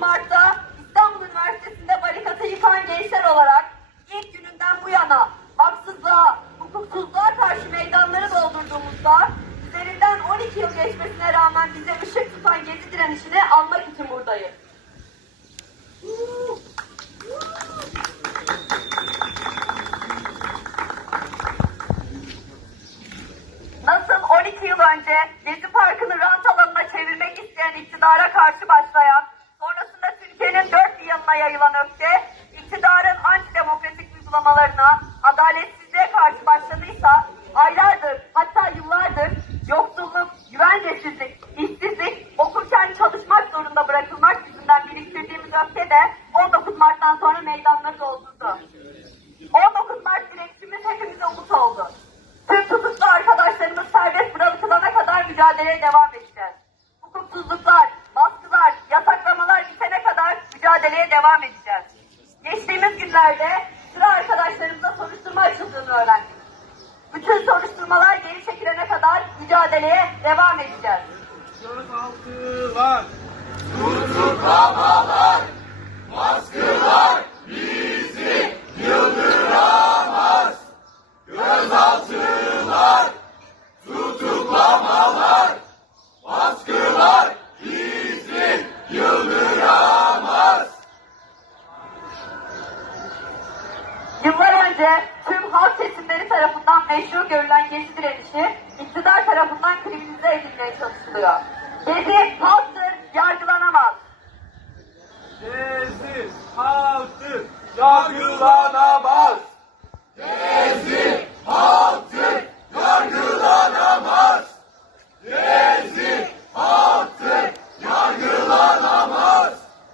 Mart'ta İstanbul Üniversitesi'nde barikatı yıkan gençler olarak ilk gününden bu yana haksızlığa, hukuksuzluğa karşı meydanları doldurduğumuzda üzerinden 12 yıl geçmesine rağmen bize ışık tutan gezi direnişini almak için buradayız. Nasıl 12 yıl önce Gezi Parkı'nı rant alanına çevirmek isteyen iktidara karşı başlayan, yanına yayılan öfke, iktidarın antidemokratik uygulamalarına, adaletsizliğe karşı başladıysa, aylardır hatta yıllardır yoksulluk, güvencesizlik, işsizlik, okurken çalışmak zorunda bırakılmak yüzünden biriktirdiğimiz öfke de 19 Mart'tan sonra meydanları doldurdu. 19 Mart direnişimiz hepimize umut oldu. Tüm tutuklu arkadaşlarımız serbest bırakılana kadar mücadeleye devam edeceğiz. Hukuksuzluklar, mücadeleye devam edeceğiz. Geçtiğimiz günlerde sıra arkadaşlarımıza soruşturma açıldığını öğrendik. Bütün soruşturmalar geri çekilene kadar mücadeleye devam edeceğiz. Yurut halkı var. Tutuklamalar, baskılar bizi yıldıramaz. Gözaltılar Yıllar önce tüm halk kesimleri tarafından meşru görülen Gezi direnişi iktidar tarafından kriminalize edilmeye çalışılıyor. Gezi halktır, yargılanamaz. Gezi halktır, yargılanamaz.